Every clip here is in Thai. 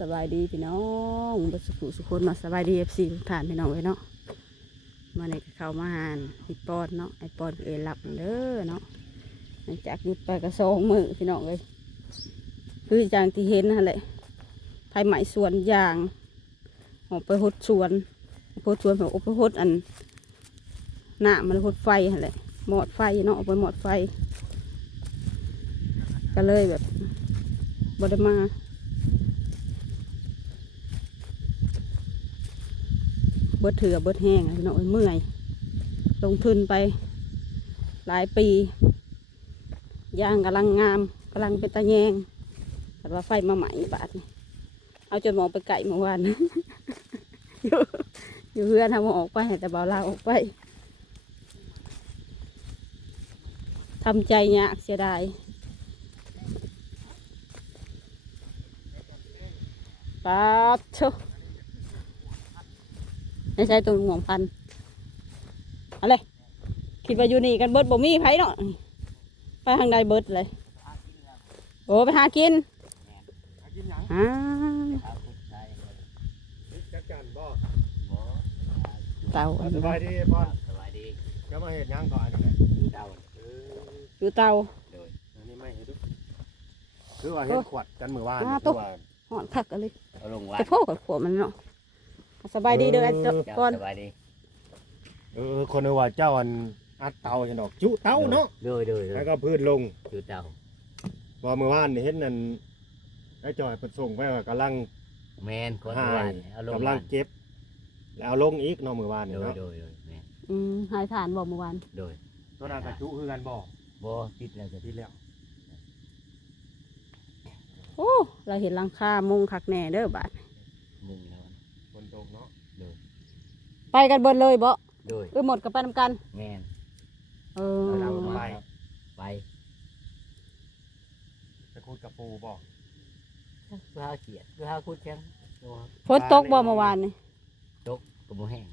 สบายดีพี่น้องบัสกุสุคนมาสบายดีFCทุกท่านพี่น้องไว้เนาะมาในเข้ามาหานพี่ปอนเนาะไอปอนเอหลับเด้อเนาะหลังจากหยุดไปกระ2 มื้อพี่น้องเลยคือจางที่เห็นนั่นแหละไผไหมสวนยางออกไปหดสวนแบบออกไปหดอันหน้ามันหดไฟนั่นแหละหมอดไฟเนาะออกไปหมอดไฟก็เลยแบบบ่ได้มาเบิดเถื่อเบิดแห้งพี่น้องเมื่อยลงทุนไปหลายปียางกำลังงามกำลังเป็นตะแยงแต่ว่าไฟมาใหม่บาทนี่เอาจนมองไปไก่เมื่อวาน อยู่เพื่อนทำออกไปแต่เบาลาออกไปทำใจยากเสียดายป๊าบโชไม่ใช่ตัวห่วงพันอะไรคิดว่าอยู่นี่กันเบิดบ่มีไผเนาะไปทางใดเบิดเลยโอ้ไปหากินอ่าเต่าสบายดีพ่อ สบายดี จะมาเห็ดยังก่อนนี่ ดูเดา อยู่เต่า โดย อันนี้ไม่เห็ดดูคือว่าเห็ดขวดกันเมื่อวาน ตุ๊ก ว่า หอนคักกันเลย เอาลงวัด จะพ่อกับขวมันเนาะสบายดีเด้อไอ้เจ้าก่อน สบายดี คนว่าเจ้าอัดเตาฉันดอกจุเตาเนาะ โดยแล้วก็พื้นลง ดูเดา พอเมื่อวานนี่เห็นนั่นไอ้จอยประส่งไปว่ากำลัง แมนคน หา วัดเอาลง กำลังเก็บแล้วเอาลงอีกเนาะเมื่อวานนี่ โดย เนาะ แมน หายฐานบอกเมื่อวาน โดย ตัวนั้นกระจุคือกันบอก บ่ติดแล้วจะ ที่แล้ว โอ้เราเห็นหลังคามุงคักแน่เด้อบาด มุงแล้ว คนตกเนาะ ไปกันเบิดเลยบ่ โดย หมดกับไปนำกัน แมน เออ เราไป ไป ไปคุดกระปูบอก เพื่อหาเกียรติเพื่อหาคุดแข้ง ฝนตกบ่เมื่อวานนี่ ตกกับบ่แห้ง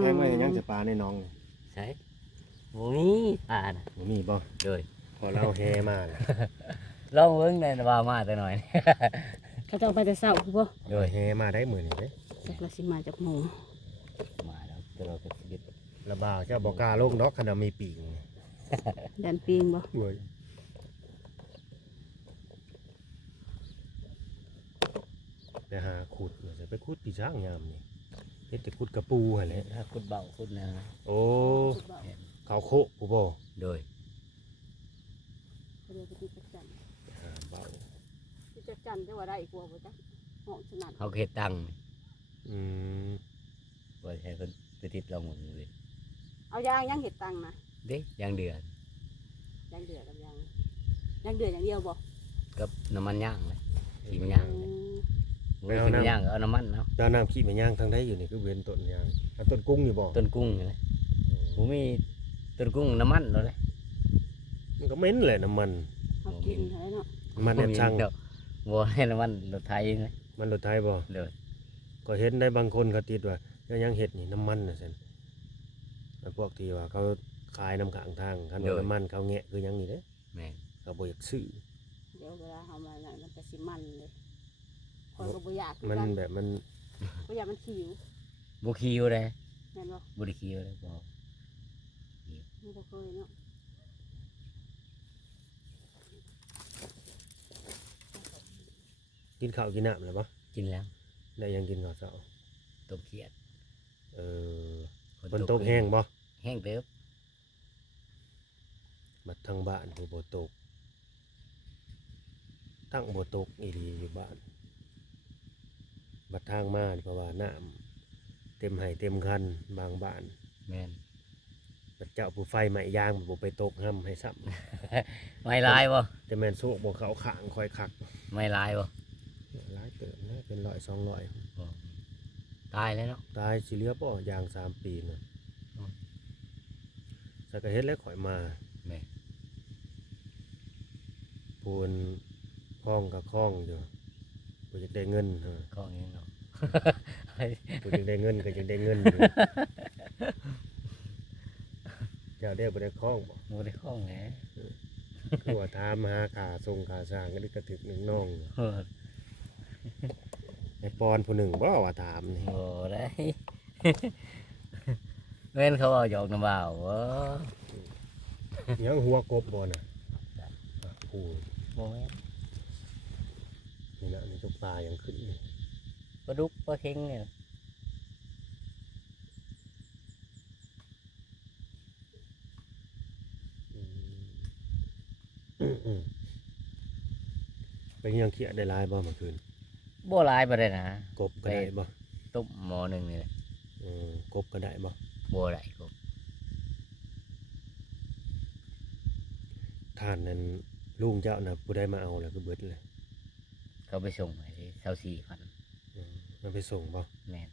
แม่งไม่ยังจะปลาในน้อง ใช่บ่มีอ่านะ มีบ่ โดย พอเราแฮมาเลย ลองเบิ่งในว่ามาแต่หน่อย เขาจะเอาไปแต่เช้าคือบ่ โดย แฮมาได้หมื่นนี่เด้ จากละสิมาจากหมู่ มาแล้วตลอดชีวิต ระบาเจ้าบอกกล้าลงดอกขนาดมีปีก แดนปิงบ่ เว้ยไปหาขุดจะไปขุดปีช้างยามนี่เฮ็ดแต่ขุดกระปูหั่นแหละ ถ้าคุดเบาคุดนะ โอ้เขาโคกูบ่ โดย เดี๋ยวไปติดจักจัน หาเบา ติดจักจันจะว่าได้อีกว่าบ่จ๊ะเหาะสนั่น เขาเฮ็ดตังค์ อืม บ่ใช่เพิ่นไปติดลองหมดเลย เอายางยังเห็ดตังนะ เด้ยางเดือด ยางเดือดกับยางเดือดอย่างเดียวบ่ กับน้ำมันย่างเลยขี่มันย่างเลยขี่มันย่างเอาน้ำมันเนาะ เจ้าน้ำขี้มันย่างทางใดอยู่นี่คือเว้นต้นยางเอาต้นกุ้งอยู่บ่ ต้นกุ้งเลยผมมีต้นกุ้งน้ำมันเลย มันก็เหม็นแหละน้ำมัน เอากินอะไรเนาะ มันเนี่ยช่าง บ่ให้น้ำมันรถไทยนะ มันรถไทยบ่ เลย ก็เห็นได้บางคนเขาติดว่าก็ยังเห็ดนี่น้ำมันน่ะซั่นพวกที่ว่าเขาขายน้ำข้างทางคันว่าน้ำมันเขาแงะคือหยังนี่เด้ แม่น เขาบ่อยากซื้อ เดี๋ยวเวลาเอามาเนี่ยมันจะสิมันเลยคอยก็บ่อยากคือ มัน กัน แบบมัน บ่อยากมันขิว บ่คิวเลย แม่นบ่ บ่ได้คิวเลยบ่ ไม่ได้เคยเนาะ กินข้าวกินน้ำแล้วบ่ กินแล้ว ได้ยังกินข้าวเช้า ต้มเขียด เออฝนตกแห้งบ่ แห้งเติบ บัดทางบ้านผู้บ่ตกทั้งบ่ตกอีหลีอยู่บ้านบัดทางมานี่เพราะว่าน้ำเต็มไห้เต็มคันบางบ้าน แม่น บัดเจ้าผู้ไฟไหม้ยางบ่ไปตกห้ำให้ซ้ำ ไม่ลายบ่ แต่แม่นโซกบ่เขาข้างคอยคัก ไม่ลายบ่ หลายเติมนะเป็น100 200 บ่ตายแล้วเนาะ ตายสิเหลือบ่ยาง3 ปีน่ะ อ๋อ สักก็เฮ็ดแล้วข่อยมา แม่น พูนคล้องกับคล้องอยู่กูจะได้เงินฮะ ก็อย่างนี้เนาะ กูจะได้เงินก็จะได้เงินอยู่เจ้าได้บ่ได้คล้องบ่ บ่ได้คล้องแหละ คือว่าถามหาค่าส่งค่าสร้างก็ได้กระถึกหนึ่งน้อง เออ ปอนผู้หนึ่งบ่ว่าถามนี่ โอ้ได้ เว้นเขาเอาหยอกน้ำบ่าววะ ยังหัวกบบ่น่ะผู้ โมแม่น นี่นะนี่ตกปลายังขึ้นนี่ ปลาดุกปลาเค็งเนี่ย เป็นยังเขียได้หลายบ่เมื่อคืน บ่หลายบ่ได้นะ กบก็ได้บ่ ต้มหม้อหนึงนี่แหละ กบก็ได้บ่ บ่ได้ก็ ท่านนั้นลุงเจ้าน่ะผู้ใดมาเอาแล้วก็เบิดเลย เขาไปส่งให้24,000 มันไปส่งบ่ แม่น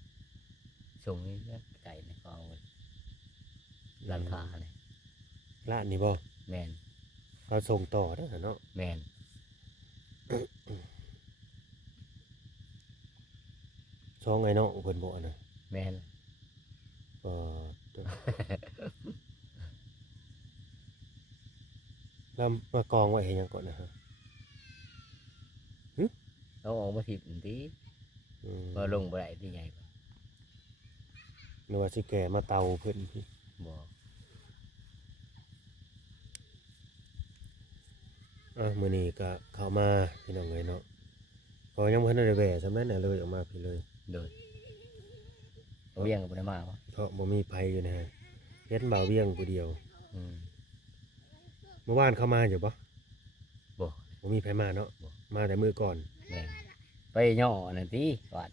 ส่งนี่ไก่นี่ก็เอาไว้ร้านค้านี่ ร้านนี่บ่ แม่น เขาส่งต่อเด้อเนาะ แม่น ช่องไอ้น้องเพิ่นบ่น่ะ แม่น ก็แล้วมากองไว้เฮ็ดหยังก่อนนะฮะ เอาออกมาทิศติ ก็ลงบ่ได้ที่ใหญ่กว่า หรือว่าสิแก่มาเตาเพิ่นพี่ บ่ มื้อนี้ก็เข้ามาพี่น้องเอ้ยเนาะก็ยังบ่ทันได้แหวะซำนั้นน่ะเลยออกมาพี่เลย โดยเอาเวียงก็บ่ได้มาวะ เพราะบ่มีไผอยู่นะฮะเฮ็ดบ่าวเวียงผู้เดียว อืม เมื่อวานเข้ามาอยู่บ่ บ่ บ่มีไผมาเนาะ บ่ มาแต่มื้อก่อน แม่นไปย่ออันนั้นติบ้าน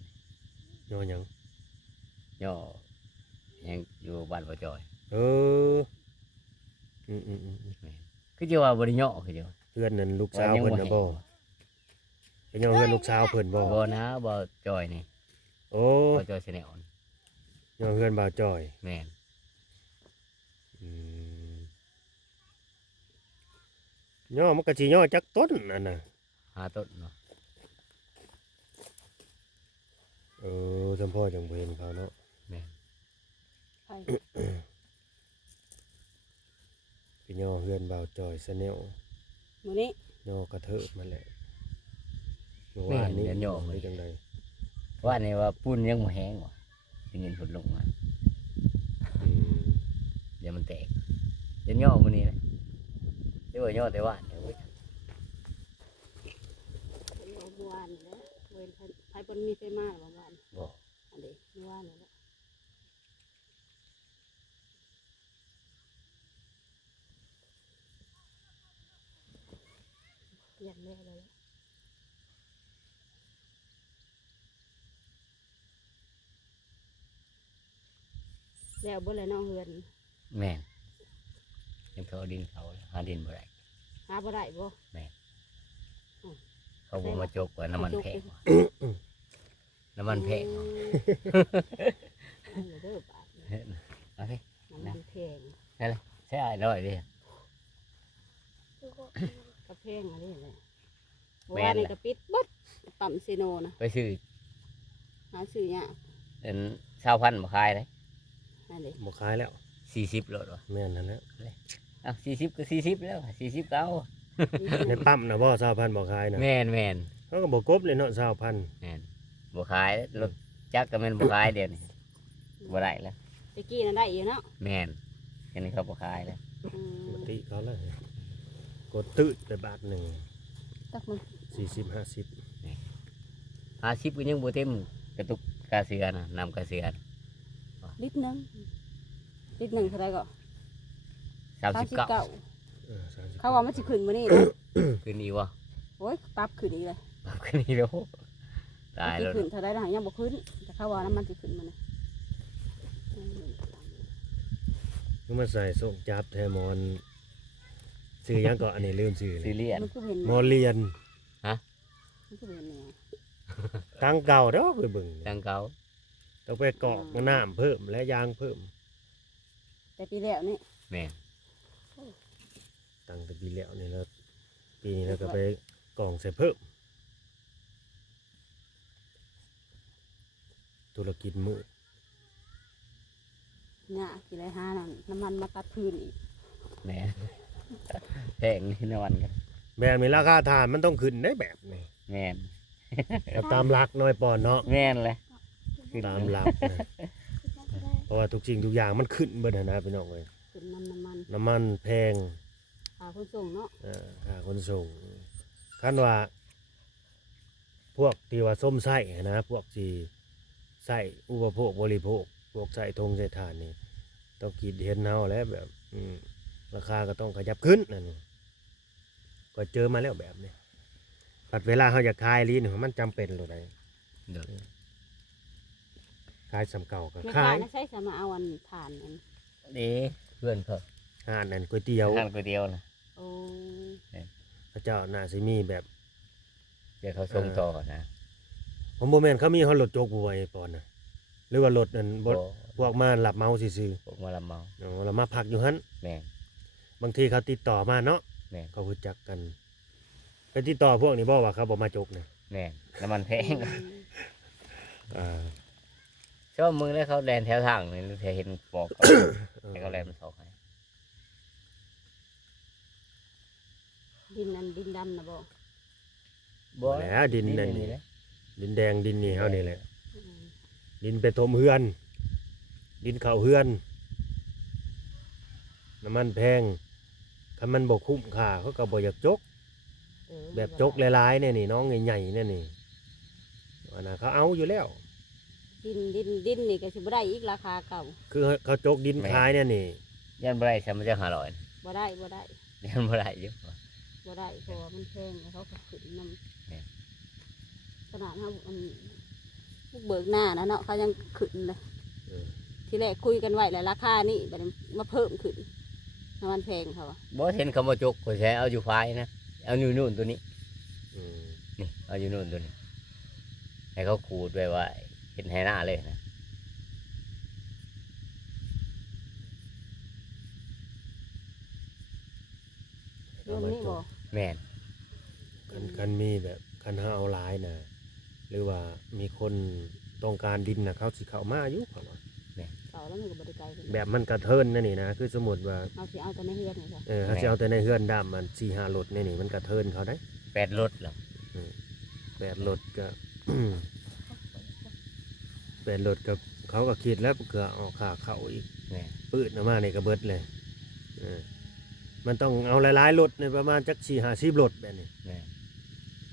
ย่อหยัง ย่อยังอยู่บ้านบ่จอย เอออืม แม่นคือจะว่าบ่ได้ย่อคือจะว่า เพื่อนนั่นลูกสาวเพิ่นน่ะบ่ไปย่อเพื่อนลูกสาวเพิ่นบ่ บ่นะบ่จอยนี่ โอ้ บ่จอยชาแนล ย่อเพื่อนบ่าวจ้อย แม่น อืมย่อมันก็สิย่อจักต้นนั่นน่ะ หาต้นเนาะ จำพ่อจังบ่เห็นเขาเนาะ แม่น ไผ่ ไปย่อเพื่อนบ่าวจ้อยซะแนว มื้อนี้ ย่อกระเทิบมาแหละเมื่อวานนี้นี่จังได ว่านี่ว่าปุ้นยังบ่แห้งว่ะได้ยินฝนลงมา อืม เดี๋ยวมันแตกเดี๋ยวย่อมื้อนี้นะเดี๋ยวว่าย่อแต่ว่าเดี๋ยวเว้ย เอาเมื่อวานนี่แหละเว้นไผบ่มีไผมาเมื่อวาน บ่ อันนี้เมื่อวานนี่แหละเปลี่ยนแม่เลยแล้วบ่เลยน้องเฮือน แม่นยังเขาเอาดินเขาหาดินบ่ได้ หาบ่ได้บ่ เขาบ่มาจกว่าน้ำมันแพงว่ะน้ำมันแพง อันนี้เด้อบาทนี่ เอาสิ น้ำมันแพง ใช่อ้ายน้อยดิ กระเพงอะไรเลย แม่น ว่านี่ ล่ะ ก็ปิดเบดปั๊มซีโนนะ ไปซื้อ หาซื้อยาก เป็น20,000บ่ขายเลย นั่นเลย บ่ขายแล้ว 40โลดว่ะ แม่นนั่นแหละ อ้าว40ก็40แล้ว40ก็เอา ในปั๊มน่ะบ่20,000บ่ขายน่ะ แม่นแม่น เขาก็บ่กบเลยเนาะ20,000 แม่นบ่ขายรถจักรก็แม่นบ่ขายเดี๋ยวนี้บ่ได้แล้ว ตะกี้นั่นได้อยู่เนาะ แม่นแค่นี้เขาบ่ขายแล้ว อืม ปกติเขาแล้วกดตืดไปบาทหนึง ตักมัน 40 50 50ก็ยังบ่เต็มกระตุกกาเสือน่ะนำกาเสือ ลิตรหนึงลิตรหนึ่งเท่าไหรก็ 39 39 30 เขาว่ามันสิขึ้นมื้อนี้นะ คืนนี้วะ โอ้ยปรับขึ้นอีกเลย คืนนี้แล้วตาย สิ แล้ว ขึ้นเท่าไรนะยังบ่ขึ้นแต่เขาว่าน้ำมันสิขึ้นมื้อนี้ ก็มาใส่ส่งจับแทมอนซื้อหยังก็อันนี้ลืมซื้อเล ซี ย เรียส มันคือเห็น มอเลียน มันคือเห็นเนี่ย ตังเก่าเด้อไปเบิ่ง จังเก่า ต้องไปกรอกน้ำเพิ่มและยางเพิ่ม แต่ปีแล้วนี่ แม่น ตังแต่ปีแล้วนี่แล้วปีนี้แล้วก็ไปกรองใส่เพิ่มธุรกิจมือ เนี่ยกี่ไรหานั่นน้ำมันมาตัดพื้นอีก แม่นแพงนี่ในวันกัน แบบนี้ราคาทานมันต้องขึ้นได้แบบนี้ แม่น ก็ตามหลักน้อยปอนเนาะ แม่นเลย ตามหลักนะเพราะว่าทุกสิ่งทุกอย่างมันขึ้นเบิดหั้นนะพี่น้องเอ้ย ขึ้นน้ำมัน น้ำมันแพง ค่าขนส่งเนาะ ค่าขนส่งคันว่า พวกที่ว่าส้มไส้นะพวกที่ไส้อุปโภคบริโภคพวกไส้ทงไส้ถ่านนี่ต้องคิดเห็นเฮาแล้วแบบราคาก็ต้องขยับขึ้นนั่นนี่ก็เจอมาแล้วแบบนี้ปัดเวลาเฮาอยากขายลีนี่มันจำเป็นเลย เด้อ ขายสำเก่าก็ แม่ ขา ค้าย น่ะใช้สมาเอาอันผ่านอัน นี่เพื่อนเขา ห้านนั่นก๋วยเตี๋ยว ทานก๋วยเตี๋ยวนะ โอ้ พระเจ้าน่าสิมีแบบ เดี๋ยวเขาส่งต่อนะ ผมบ่แม่นเขามีฮอดรถโจกบ่ไว้ปอนน่ะหรือว่ารถนั่นบ่ บ่ พวกมารับเมาซื่อ พวกมาลำเมา ๆแล้วมาพักอยู่หั่น แม่น บางทีเขาติดต่อมาเนาะ แม่น เขารู้จักกันไปติดต่อพวกนี้บอกว่าเขาบอกมาจกนะ แม่นน้ำมันแพง อ่า ชอบมึงแล้วเขาแลนแถวทางนี่หรือแถวเห็นปอกเขาให้เขาแลนมันสองให้ ดินนั้นดินดำนะบ่ บ่ แล้วดินนั่น นี่แหละ ดินแดงดินนี่เฮานี่แหละ อืม ดินไปถมเฮือน ดินเข้าเฮือนน้ำมันแพงคันมันบ่คุ้มค่าเขาก็บ่อยากจก เออ แบบจกหลายๆเนี่ยนี่น้องใหญ่ๆเนี่ยนี่ว่าน่ะเขาเอาอยู่แล้ว ดินนี่ก็สิบ่ได้อีกราคาเก่า คือเขาจกดินขายเนี่ยนี่ ยันบ่ได้ใช่มันจะ500 บ่ได้บ่ได้ ยันบ่ได้อยู่ บ่ได้เพราะว่ามันแพงแล้วเขาก็ขึ้นน แม่ ำขนาดเฮาพวกเบิกหน้านะเนาะเขายังขึ้นเลย เออ ทีแรกคุยกันไว้แล้วราคานี่บัดนี้มาเพิ่มขึ้นน้ำมันแพงเขาอะ บ่เห็นเขามาจกก็ใช้เอาอยู่ไฟนะเอาอยู่นู่นตัวนี้ อืม นี่เอาอยู่นู่นตัวนี้ ให้เขาขูดไว้ว่าเห็นให้หน้าเลยนะ รวมนี่บ่ แม่น คันมีแบบคันเฮาเอาหลายน่ะหรือว่ามีคนต้องการดินน่ะเขาสิเข้ามาอยู่เขาว่า เก่าแล้วมันก็บ่ได้ไกลกัน แบบมันกระเทินนั่นนี่นะคือสมมติว่า เอาสิเอาแต่ในเฮือนนี่จ้ะ เขาจะเอาแต่ในเฮือนดำมัน4-5รถนี่มันกระเทินเขาได้ 8รถแล้ว 8รถก็ 8รถกับเขาก็คิดแล้วเกือออกค่าเขาอีก แม่น ปืดออกมานี่ก็เบิดเลยเออมันต้องเอาหลายๆรถในประมาณจัก4-50รถแบบนี้ แม่น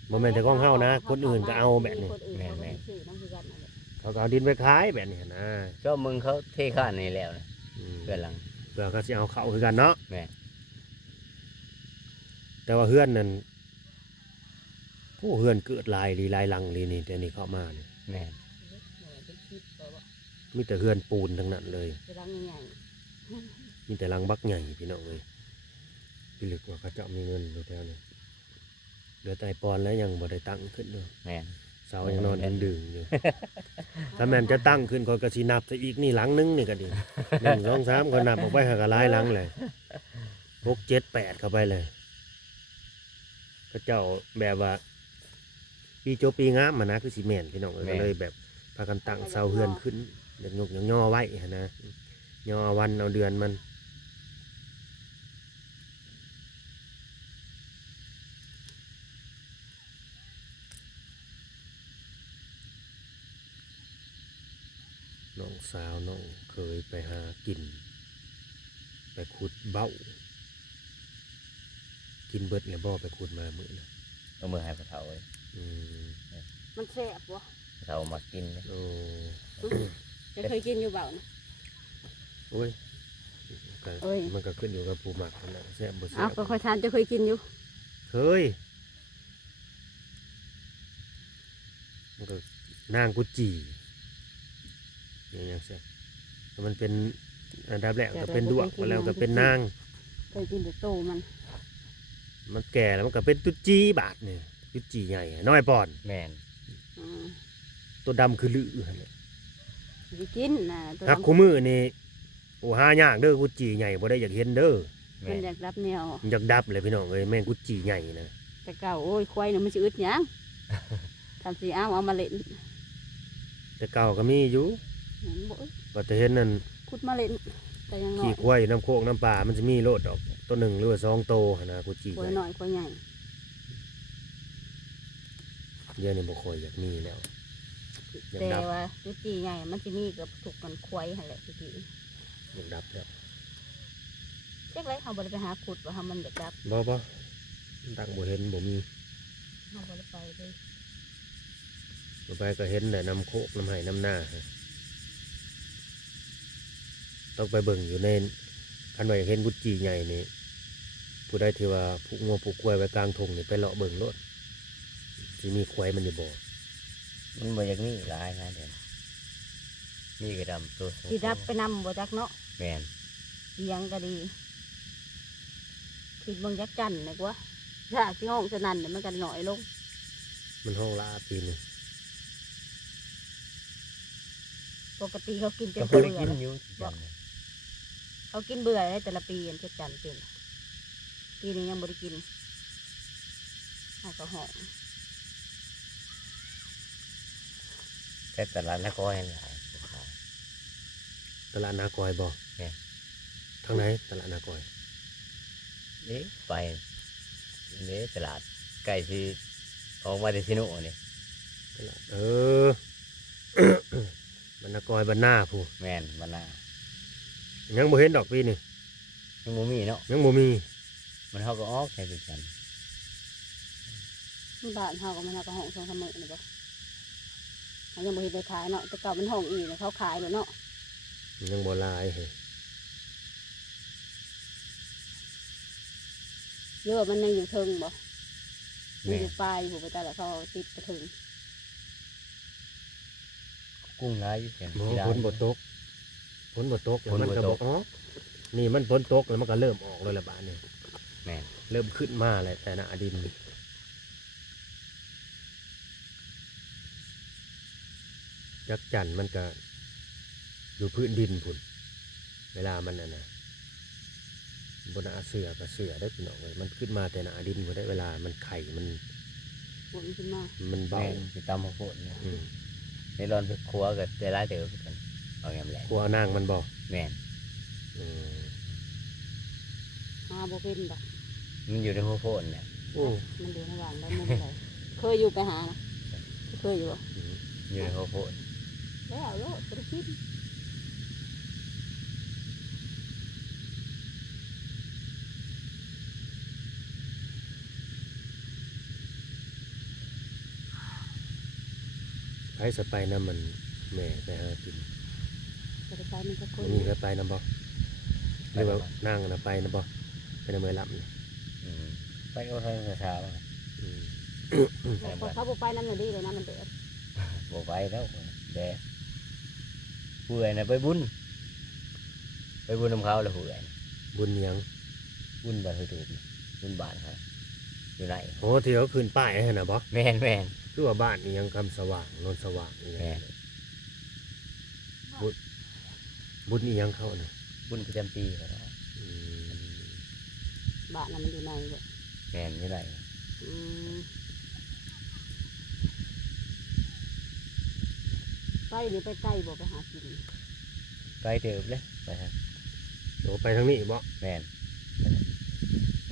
บ่แม่นแต่ของเฮานะคนอื่นก็เอาแบบนี้ คนอื่น แม่ เขาก็ แม่ ซื้อน้ำคือกันนั่นแหละ เขาก็เอาดินไปขายแบบนี้นะ ชอบมึงเขาเทข้านนี่แล้วนะ อืม เพื่อนหลัง เพื่อเขาสิเอาเข้าคือกันเนาะ แม่ แต่ว่าเฮือนนั่นผู้เฮือนเกิดหลายลีหลายหลังลีนี่แต่นี่เข้ามานี่ แม่น เป็นคลิปแบบว่า มีแต่เฮือนปูนทั้งนั้นเลย เป็นรังใหญ่ มีแต่หลังบักใหญ่พี่น้องเลยพี่ลึกว่าเขาเจ้ามีเงินอยู่แถวนี้เหลือแต่ไอ้ปอนแล้วยังบ่ได้ตั้งขึ้นเลย แม่น เสายังนอนดึงๆอยู่ ถ้าแม่นจะตั้งขึ้นก็กระสีนับซะอีกนี่หลังนึงนี่ก็ดี 1 2 3ก็นับออกไปหากะหลายหลังเลย6 7 8เข้าไปเลยก็เจ้าแบบว่า ปีโจปีงามมานะคือสีแม่นพี่น้องเอ้ยก็เลยแบบพากันตั้งเสาเฮือนขึ้นเด็กยกย่อไว้หั้นนะย่อวันเอาเดือนมันน้องสาวน้องเคยไปหากิน ไปขุดเบ้า กินเบิดเลยบ่ไปขุดมามื้อนะ เอามือให้พระเฒ่าเลย อืม มันแซ่บวะ พระเฒ่ามากินนะ โอ้ จะเคยกินอยู่เปล่านะ โอ้ยก็ เอ้ย มันก็ขึ้นอยู่กับผู้หมักนั่นแหละแซ่บบ่แซ่ เอา บ ก็ค่อยทานจะเคยกินอยู่ เคยมันก็นางกุจีอย่างเงี้ยแซ่บแต่มันเป็นอันดับแรกก็เป็นดวกแล้วก็เป็นนาง เคยกินแต่โตมัน มันแก่แล้วมันก็เป็นตุจีบาทเนี่ยตุจีใหญ่น้อยปอน แม่น อืม ตัวดำคือลือหั่นแหละ สิกินนะตัว ครับคู่มือนี่โอ้หายากเด้อกุจีใหญ่บ่ได้อยากเห็นเด้อ มั แม่ น น อยากรับแนว มันอยากดับเลยพี่น้องเอ้ยแม่งกุจีใหญ่นะ แต่เก่าโอ้ยควายเนี่ยมันจะอึดหยัง ทำสีเอามาเล่น แต่เก่าก็มีอยู่ มันบ่อึด ก็จะเห็นนั่น ขุดมาเล่นแต่ยังน้อ ขี้ ย ควายน้ำโคกน้ำป่ามันจะมีโลดดอกตัวหนึ่งหรือว่า2 โตวหั่นนะกุจี ควาย ใหญ่ น้อยควายใหญ่ เดี๋ยวนี้บ่ค่อยอยากมีแล้วอยาก แต่ ดับ ว่าจุดจีใหญ่มันจะมีกับถูกกันควายหั่นแหละจุดจี อยากดับแล้ว เจ๊กไรเขาบริไปหาขุดว่าเขามันอยากดับ บ่ดังบ่เห็นบ่มี เขาบริไปเลย บ่ไปก็เห็นแต่น้ำโคกน้ำไห้น้ำหน้าฮะต้องไปเบิ่งอยู่ในคันว่าอยากเห็นกุดจีใหญ่นี่ผู้ใดที่ว่าผูกงัวผูกควายไว้กลางทงนี่ไปเลาะเบิ่งรถสิมีควายมันอยู่บ่ มันบ่อยากมีหลายนะเดี๋ยวนี่ก็ดำตัว สีดับไปนำบ่จักเนาะ แม่น เลี้ยงก็ดีคิดเบางยักจันนะกว่าถ้าที่ห้องสนั่นเนี่ยมันกันหน่อยลง มันห้องละปีหนึง ปกติเขากินจ ก็ น บ่ เบื่ ได้ อ กิน แล้ว อยู่จัง เขากินเบื่อเลยแต่ละปีอันจะจันเป็นปีนี้ยังบริกินเขาก็หอม แต่ตลาดนักก้อยหลาย ตลาดนากอยบ่ แม่น ทางไหนตลาดนากอย เด้ไปเด้ตลาดใกล้สิออกมาแต่ซิโนนี่ ตลาดมันนากอยบ้านหน้าผู้ แม่นมันน่ะ ยังบ่เห็นดอกปีนี่ ยังบ่มีเนาะ ยังบ่มี มันเฮาก็ออกแค่คือกัน บ้านเขาก็มันเขาก็ห้องสองสามมื้อนี่บ่เขายังบ่เห็นไปขายเนาะแต่เก่ามันห้องอีกเขาขายแล้วเนาะ ยังบ่หลายเฮ้ย เยอะมันยังอยู่เทิงบ่มัน แม่ อยู่ปลายอยู่ไปแต่ละเขาติดไปถึง กุ้งหลายอยู่แค่ บ่ ที่ร้า ฝนบ่ตกฝนบ่ตกแล้วมัน ฝนบ่ ก็ ต บ่ ก ออกนี่มันฝนตกแล้วมันก็เริ่มออกแล้วล่ะบาดนี้ แม่น เริ่มขึ้นมาแล้วแต่น่ะดินจักจันทร์มันก็อยู่พื้นดินพุ่นเวลามันน่ะนะบนอาเสือก็เสือได้พี่น้องเลยมันขึ้นมาแต่หนาดินพุ่นได้เวลามันไข่มัน ฝนขึ้นมา มันเบา แม่นสิตำข้าวโพดนะ อืม ในร้อนไปครัวก็ได้หลายเติบกันเอาแงมแหละ กลัวนางมันบอก แม่น หาบ่เป็นดอก มันอยู่ในข้าวโพดเนี่ย โอ้ มันอยู่ในหวานได้มุมไหนเคยอยู่ไปหานะเคยอยู่บ่ อยู่ในข้าวโพด แล้วโลดไปกิน ไผสไปน้ำมันแม่ไปหากิน จะไปมันก็ค อั น นนี้ก็ไปน้ำบ่หรือว่านั่งนะไปน้ำบ่ไปน้ำเมื่อลำนี่ อืมไปก็ทางเช้าๆอะ อืม พอเขาบ่ไปนั่นน่ะดีเลยนะมันเดือด บ่ไปแล้วแดดผู้ใหญ่น่ะไปบุญนำเขาแล้วผู้ใหญ่น่ะ บุญหยัง บุญบ้านเฮาตูบนี่บุญบ้านเขาอยู่ไหน โอ้ที่เขาขึ้นป้ายให้น่ะบ่ แม่น คือว่าบ้านนี่ยังคำสว่างนนสว่างนี่ แม่น บุญนี่ยังเข้าน่ะ บุญประจำปีเขาเนาะ อืม บ้านน่ะมันอยู่ในบ่ แม่นอยู่ไหน อืมไปหรือไปใกล้บ่ไปหากิน ไกลเติบเลยไปฮะ โอ้ไปทางนี้บ่ แม่น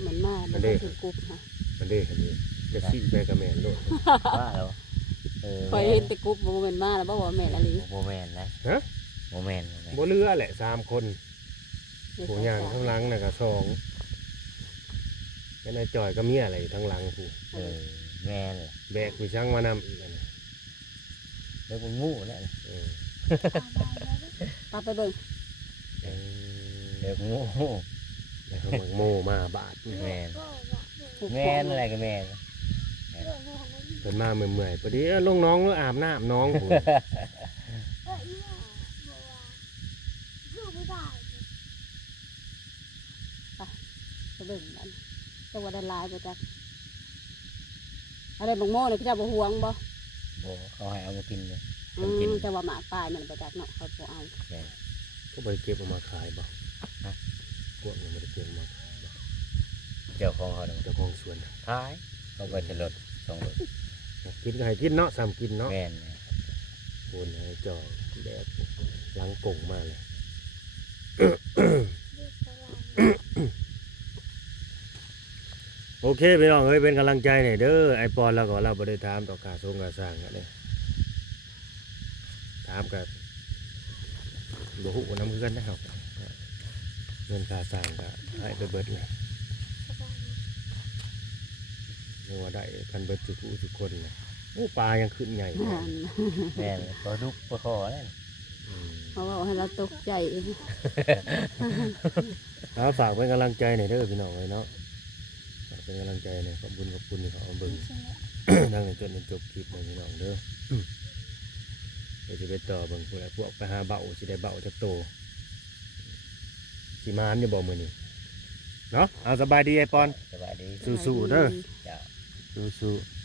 เหมือนมา อั บ่ นเด้ ถึงกรุ๊ปฮะ อันนี้อันนี้จะซี่ไปกับแม่นโลด ว่าแล้ว คอยเห็นแต่กรุ๊ปบ่แม่นมาแล้วบ่ว่าแม่นอะไร โมแมนนะ ฮะ โมแมนบ่แม่น บ่เรือแหละ3คนผู้ย่างข้างหลังน่ะก็2แล้วนายจอยก็เมียอะไรทั้งหลังผู้ แม่นล่ะ แบกไปช่างมานำอีกอันน่ะ แล้วมันงูแล้วนะ เออ ปาไปเบิ่ง เออ เด็กงู แล้วเขามาโม่มาบาด แม่น ผูกคอ แม่นอะไรก็แม่น เพิ่นมาเมื่อยๆพอดีลงน้องแล้วอาบน้ำน้องผู้ ไปเบิ่งกันจังหวัดได้หลายบ่จักอะไรบังโม่เนี่ยพี่เจ้าบ่ห่วงบ่ โอ้เขาให้เอามากินเลย อื มันกิน มจังหวัดหมากปลายมันบ่จักเนาะเขาบ่เอา แม่น ก็ไปเก็บเออกมาขายบ่ ฮะ พวกนี้ไม่ได้เก็บเอามาขายบ่ เจ้าของเขาเนาะ เจ้าของสวนน่ะ ท้ายเขาก็จะลดส่งลด กินก็ให้กินเนาะซ้ำกินเนาะ แม่น โคนให้จอยแดดหลังกงมาเลย โอเคพี่น้องเอ้ยเป็นกำลังใจหน่อยเด้อไอปอนแล้วก็เราบ่ได้ถามต่อการทรงการสร้างกันเลยถามกับบ่ฮู้นำคือกันนะครับเงินค่าสร้างก็ให้ไปเบิดเลยเรียกว่าได้คันเบิดทุกคนเลยโอ้ปลายังขึ้นใหญ่อยู่ แม่นปลาดุกปลาคอนั่น อืม เพราะว่าให้เราตกใจ เอาฝากเป็นกำลังใจหน่อยเด้อพี่น้องเลยเนาะฝากเป็นกำลังใจหน่อยขอบคุณที่เขาเอาเบิ่ง นั่งจนจบคลิปเลยพี่น้องเด้อเดี๋ยวจะไปต่อเบิ่งพวกไปหาเบาสิได้เบาจากโตสิมานอยู่บ่มื้อนี้เนาะเอาสบายดีไอปอน สวัสดี สู้ๆเด้อ เจ้า สู้ๆ